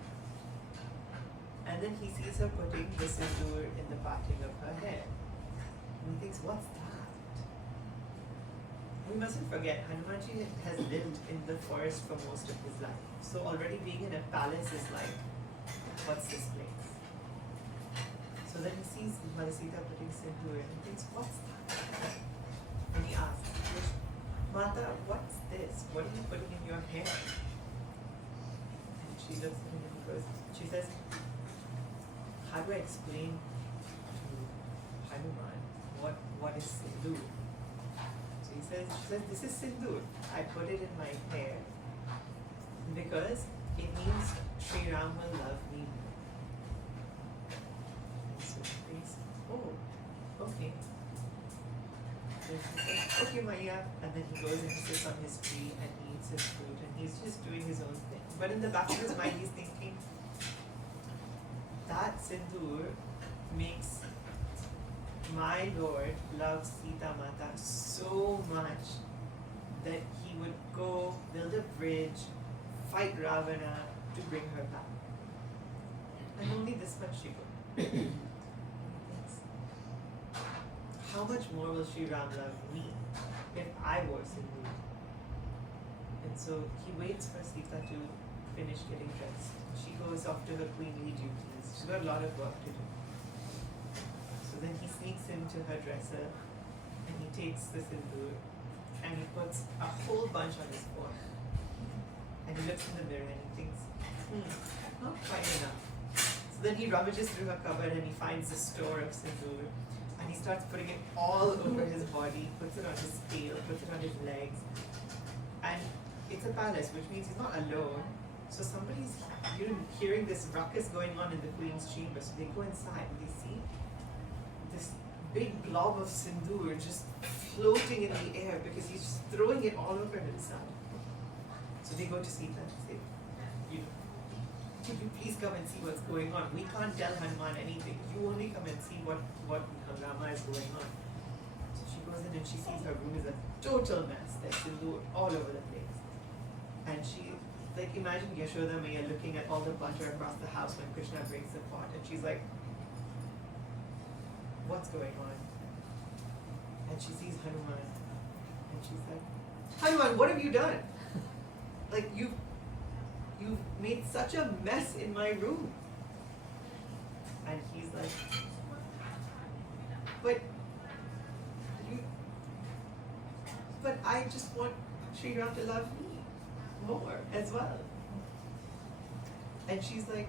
And then he sees her putting the sindoor in the parting of her hair. And he thinks, what's that? We mustn't forget, Hanumanji has lived in the forest for most of his life. So already being in a palace is like, what's this place? So then he sees Mother Sita putting sindoor and he thinks, what's that? And he asks, Mata, what's this? What are you putting in your hair? And she looks at him and goes, she says, how do I explain to Hanuman what is sindoor? So she says, this is sindoor. I put it in my hair because it means Sri Ram will love me more. And so she thinks, oh, okay. So she says, okay, Maya. And then he goes and sits on his tree and eats his fruit and he's just doing his own thing. But in the back of his mind, he's thinking, that sindoor makes my Lord love Sita Mata so much that he would go build a bridge, fight Ravana to bring her back. And only this much she could. How much more will Sri Ram love me if I wore sindoor? And so he waits for Sita to finish getting dressed. She goes off to her queenly duties. She's got a lot of work to do. So then he sneaks into her dresser and he takes the sindoor and he puts a whole bunch on his forehead. And he looks in the mirror and he thinks, not quite enough. So then he rummages through her cupboard and he finds a store of sindoor and he starts putting it all over his body, puts it on his tail, puts it on his legs. And it's a palace, which means he's not alone. So somebody's hearing this ruckus going on in the queen's chamber. So they go inside and they see this big blob of sindoor just floating in the air because he's just throwing it all over himself. So they go to Sita and say, could you please come and see what's going on? We can't tell Hanuman anything. You only come and see what Rama is going on. So she goes in and she sees her room is a total mess. There's sindoor all over the place. And she, like, imagine Yashoda Maya looking at all the butter across the house when Krishna breaks the pot. And she's like, what's going on? And she sees Hanuman. And she's like, Hanuman, what have you done? Like, you've made such a mess in my room. And he's like, but I just want Sri Ram to love me more as well. And she's like,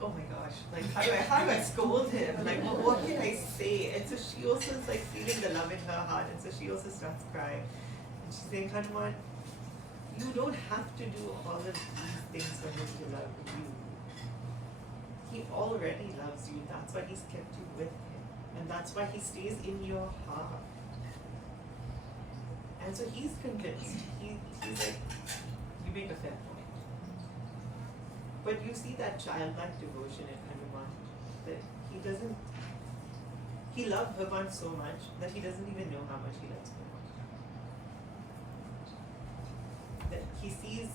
oh my gosh, like how do I scold him? Like what can I say? And so she also is like feeling the love in her heart, and so she also starts crying. And she's saying, Hanuman, you don't have to do all of these things for him to love you. He already loves you. That's why he's kept you with him. And that's why he stays in your heart. And so he's convinced. He's like, you make a fair point. But you see that childlike devotion in Hanuman, that he loved Bhagwan so much that he doesn't even know how much he loves Bhagwan. That he sees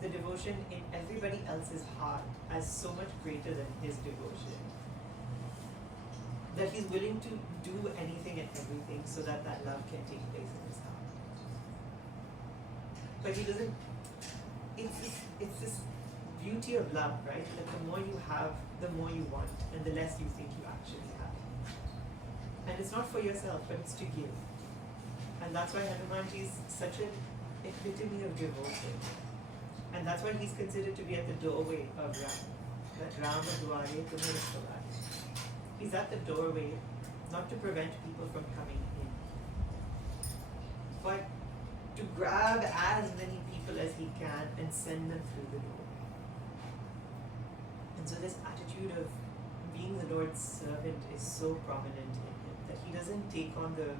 the devotion in everybody else's heart as so much greater than his devotion. That he's willing to do anything and everything so that that love can take place in his heart. But he doesn't, it's this beauty of love, right? That the more you have, the more you want, and the less you think you actually have. And it's not for yourself, but it's to give. And that's why Hanumanji is such an epitome of devotion. And that's why he's considered to be at the doorway of Ram. That Rama Dware Tumhe Rakhwale. He's at the doorway, not to prevent people from coming in, but to grab as many people as he can and send them through the door. And so this attitude of being the Lord's servant is so prominent in him, that he doesn't take on the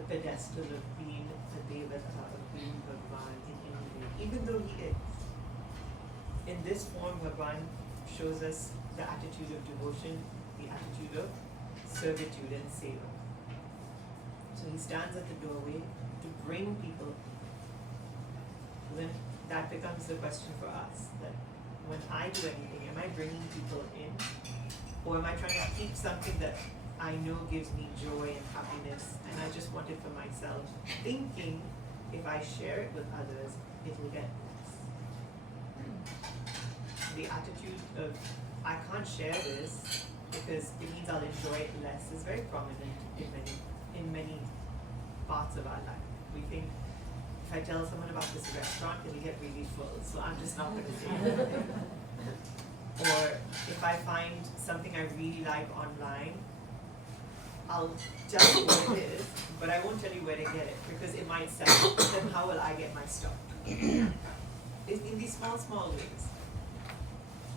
pedestal of being a Devata, of being Bhagwan in any way, even though he is. In this form, Bhagwan shows us the attitude of devotion, the attitude of servitude and seva. So he stands at the doorway to bring people. Then that becomes the question for us, that when I do anything, am I bringing people in? Or am I trying to keep something that I know gives me joy and happiness and I just want it for myself, thinking if I share it with others, it will get less. The attitude of I can't share this because it means I'll enjoy it less is very prominent in many parts of our life. We think if I tell someone about this restaurant, it'll get really full, so I'm just not going to say anything. Or if I find something I really like online, I'll tell you what it is, but I won't tell you where to get it because it might sell. Then how will I get my stuff? It's in these small ways.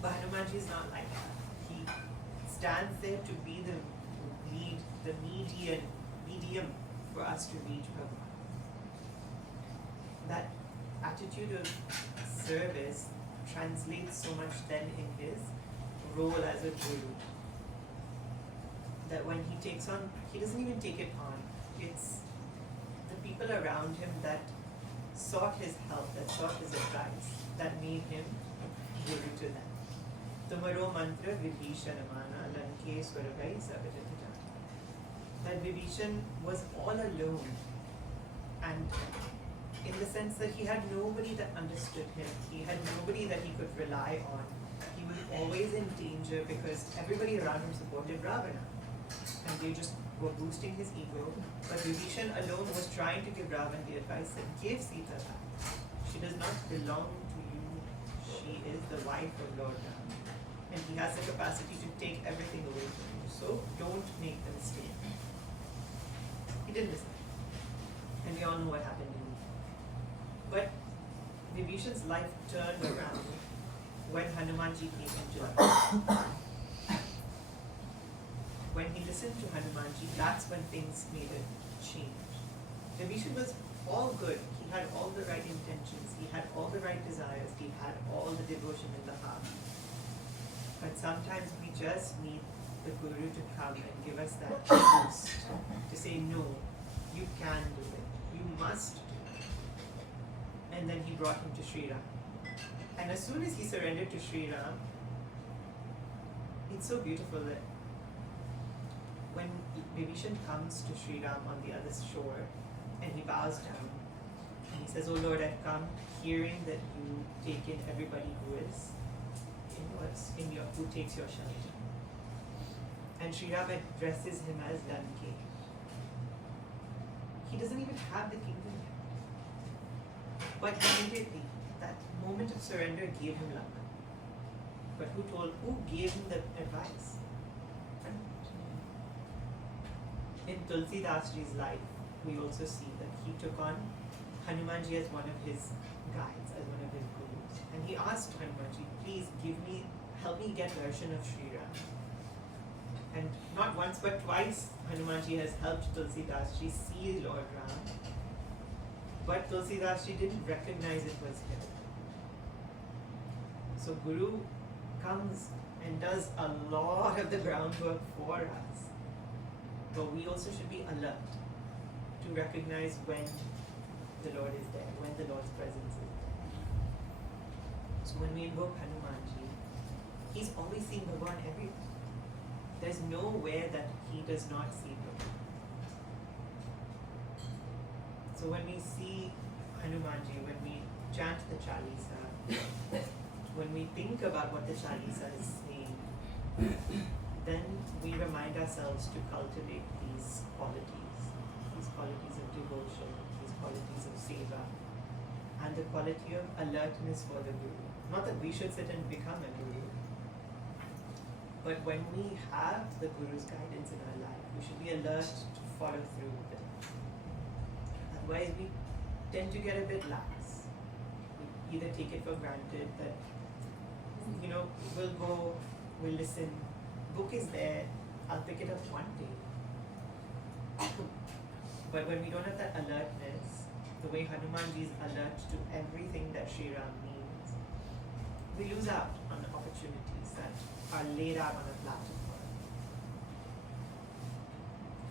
But Hanumanji is not like that. He stands there to be the medium for us to reach Bhagavan. That attitude of service translates so much then in his role as a guru. That when he takes on, he doesn't even take it on. It's the people around him that sought his help, that sought his advice, that made him guru to them. Tumaro mantra Vibhishanamana Lankeswara Vai Sabajatita. That Vibhishan was all alone, and in the sense that he had nobody that understood him, he had nobody that he could rely on. He was always in danger because everybody around him supported Ravana, and they just were boosting his ego. But Vibhishan alone was trying to give Ravana the advice that give Sita back. She does not belong to you. She is the wife of Lord Ram. And he has the capacity to take everything away from you. So don't make the mistake. He didn't listen. And we all know what happened in the end. But Vibhishan's life turned around when Hanumanji came into life. When he listened to Hanumanji, that's when things made a change. Vibhishan was all good. He had all the right intentions. He had all the right desires. He had all the devotion in the heart. But sometimes we just need the Guru to come and give us that boost to say, no, you can do it. You must do it. And then he brought him to Sri Ram. And as soon as he surrendered to Sri Ram, it's so beautiful that when Vibhishan comes to Sri Ram on the other shore and he bows down and he says, oh Lord, I've come hearing that you take in everybody who is who takes your shelter. And Sri Ram addresses him as Danke. He doesn't even have the kingdom yet. But immediately, that moment of surrender gave him luck. But who gave him the advice? In Tulsi Das Ji's life, we also see that he took on Hanumanji as one of his guides, as one of his gurus. And he asked Hanumanji, please help me get darshan of Sri Ram. And not once but twice Hanumanji has helped Tulsi Das Ji see Lord Ram. But Tulsi Das Ji didn't recognize it was him. So Guru comes and does a lot of the groundwork for us. But we also should be alert to recognize when the Lord is there, when the Lord's presence is there. So when we invoke Hanumanji, he's always seeing Bhagavan everywhere. There's nowhere that he does not see Bhagavan. So when we see Hanumanji, when we chant the Chalisa, when we think about what the Chalisa is saying, then we remind ourselves to cultivate these qualities of devotion, these qualities of seva, and the quality of alertness for the Guru. Not that we should sit and become a Guru, but when we have the Guru's guidance in our life, we should be alert to follow through with it. Otherwise, we tend to get a bit lax. We either take it for granted that, we'll go, we'll listen, book is there, I'll pick it up one day. But when we don't have that alertness, the way Hanumanji is alert to everything that Sri Ram means, we lose out on the opportunities that are laid out on a platter for us.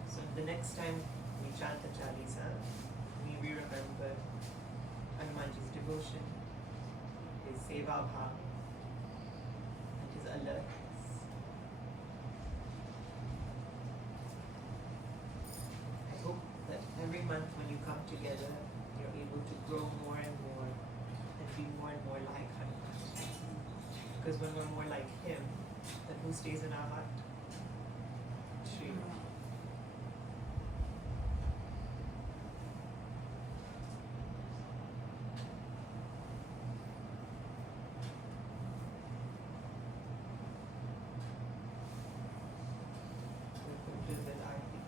So the next time we chant the Chalisa, we remember Hanumanji's devotion, his seva bhav, and his alertness. I hope that every month when you come together, you're able to grow more and more and be more and more like Hanuman. Because when we're more like him, then who stays in our heart? Shri Ram. We'll conclude with Aarti.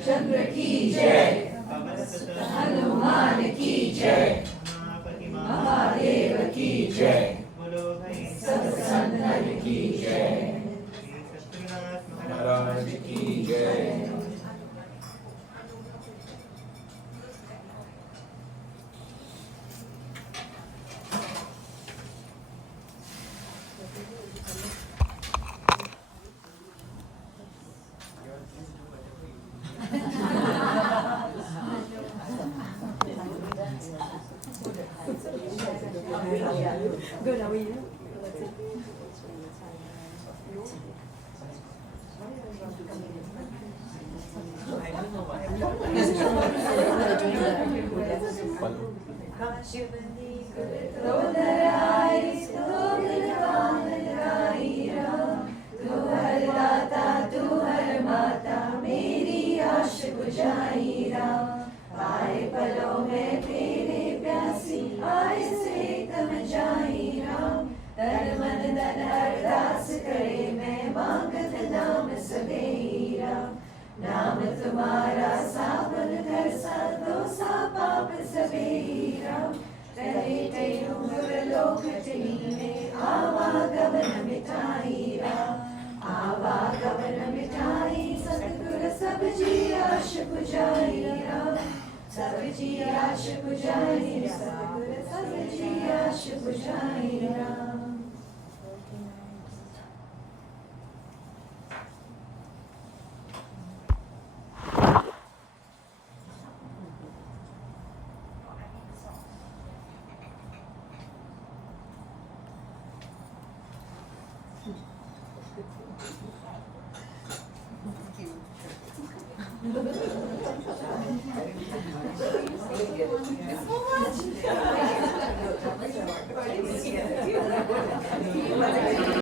चंद्र की जय, हनुमान की जय, महादेव की जय, सब संतन की जय, महाराज की जय। Good, how are you? आए पलों में तेरे प्यासी आए से तम जाई राम, तन मन धन अरदास करे मैं मांगत नाम सदेही राम, नाम तुम्हारा सावन घर सा दो सा पाप सवेही राम, करे कई लोक में आवागमन मिठाई राम, आवागमन मिठाई सतगुर सब जी आश बुझाई राम, सब जी आश बुझाई सतगुर सब जी आश बुझाई राम। Thank you.